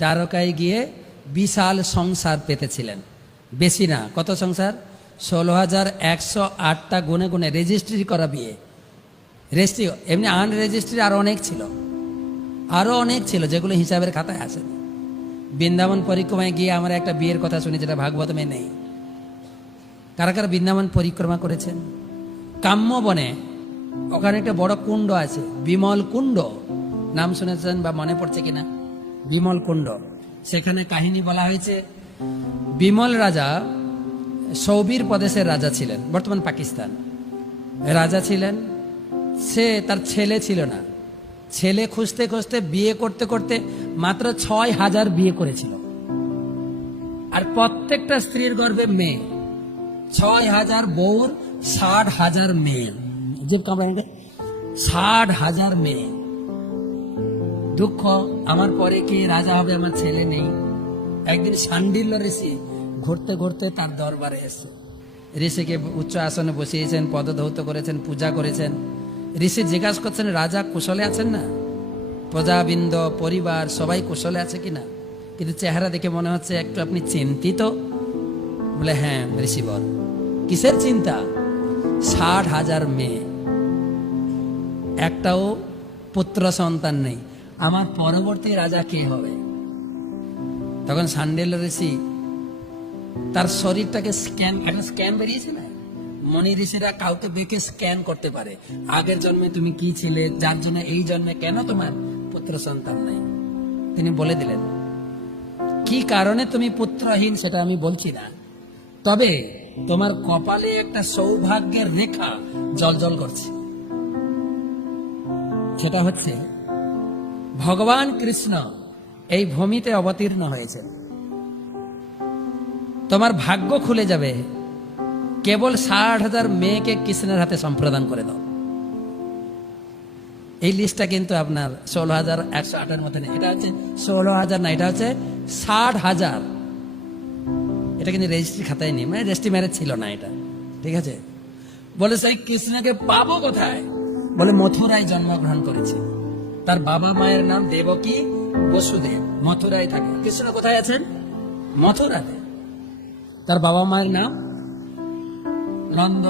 দ্বারকায় গিয়ে বিশাল সংসার পেতেছিলেন। বেশি না, কত সংসার? 16,108টা গুনে গুনে রেজিস্ট্রি করা বিয়ে। রেজিস্ট্রি এমনি আনরেজিস্ট্রি আরো অনেক ছিল, যেগুলো হিসাবের খাতায় আসেনি। বৃন্দাবন পরিক্রমায় গিয়ে আমরা একটা বিয়ের কথা শুনি, যেটা ভাগবতমে নেই। কারা কারা বৃন্দাবন পরিক্রমা করেছেন? কাম্যবনে ওখানে একটা বড় কুণ্ড আছে, বিমল কুণ্ড, নাম শুনেছেন বা মনে পড়ছে কিনা? বিমল কুণ্ড। সেখানে কাহিনী বলা হয়েছে, বিমল রাজা সৌবীর প্রদেশের রাজা ছিলেন, বর্তমান পাকিস্তান রাজা ছিলেন। সে তার ছেলে ছিল না, ছেলে খুঁজতে খুঁজতে বিয়ে করতে করতে মাত্র 6,000 বিয়ে করেছিল। আর প্রত্যেকটা স্ত্রীর গর্ভে মেয়ে। 6,000 বউর 60,000 মেয়ে, 60,000 মেয়ে। দুঃখ, আমার পরে কে রাজা হবে, আমার ছেলে নেই। একদিন শাণ্ডিল্য ঋষি ঘুরতে ঘুরতে তার দরবারে এসে ঋষিকে উচ্চ আসনে বসিয়েছেন, পদধৌত করেছেন, পূজা করেছেন। ঋষি জিজ্ঞাসা করছেন, রাজা কুশলে আছেন না? প্রজাবৃন্দ, পরিবার সবাই কুশলে আছে কিনা? কিন্তু চেহারা দেখে মনে হচ্ছে একটু আপনি চিন্তিত। বলে, হ্যাঁ ঋষি বল। কিসের চিন্তা? 60,000 মেয়ে, একটাও পুত্র সন্তান নেই, আমার পরবর্তী রাজা কে হবে? তখন শাণ্ডিল্য ঋষি তার শরীরটাকে স্ক্যান বেরিয়েছে না, মনি ঋষিরা কাউকে বেঁকে স্ক্যান করতে পারে, আগের জন্মে তুমি কি ছিলে, যার জন্য এই জন্মে কেন তোমার পুত্র সন্তান নাই। তিনি বলে দিলেন, কি কারণে তুমি পুত্রহীন সেটা আমি বলছি না, তবে তোমার কপালে একটা সৌভাগ্যের রেখা জ্বলজ্বল করছে। সেটা হচ্ছে ভগবান কৃষ্ণ এই ভূমিতে অবতীর্ণ হয়েছে। তোমার ভাগ্য খুলে যাবে, কেবল 60,000 মেয়েকে কৃষ্ণের হাতে সম্প্রদান করে দাও। এই লিস্টটা কিন্তু আপনার 16,108 মধ্যে নেই। এটা হচ্ছে 16,000 না, এটা হচ্ছে 60,000। এটা কিন্তু রেজিস্ট্রি খাতায় নেই, মানে রেজিস্ট্রি ম্যারেজ ছিল না এটা, ঠিক আছে? বলে, সেই কৃষ্ণকে পাবো কোথায়? বলে, মথুরায় জন্মগ্রহণ করেছে, তার বাবা মায়ের নাম দেবকী বসুদেব, মথুরায় থাকে। কৃষ্ণ কোথায় আছেন? মথুরাতে। তার বাবা মায়ের নাম নন্দ,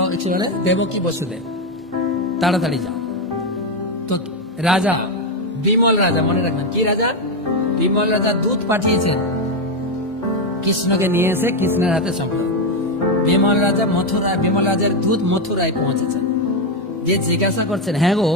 দেবকী বসুদেব। তাড়াতাড়ি যাও। তো রাজা, বিমল রাজা, মনে রাখবেন কি রাজা? বিমল রাজা দূত পাঠিয়েছেন কৃষ্ণকে নিয়ে এসে কৃষ্ণের হাতে সম্প্রদান। বিমল রাজার দূত মথুরায় পৌঁছেছেন। যে জিজ্ঞাসা করছেন, হ্যাঁ গো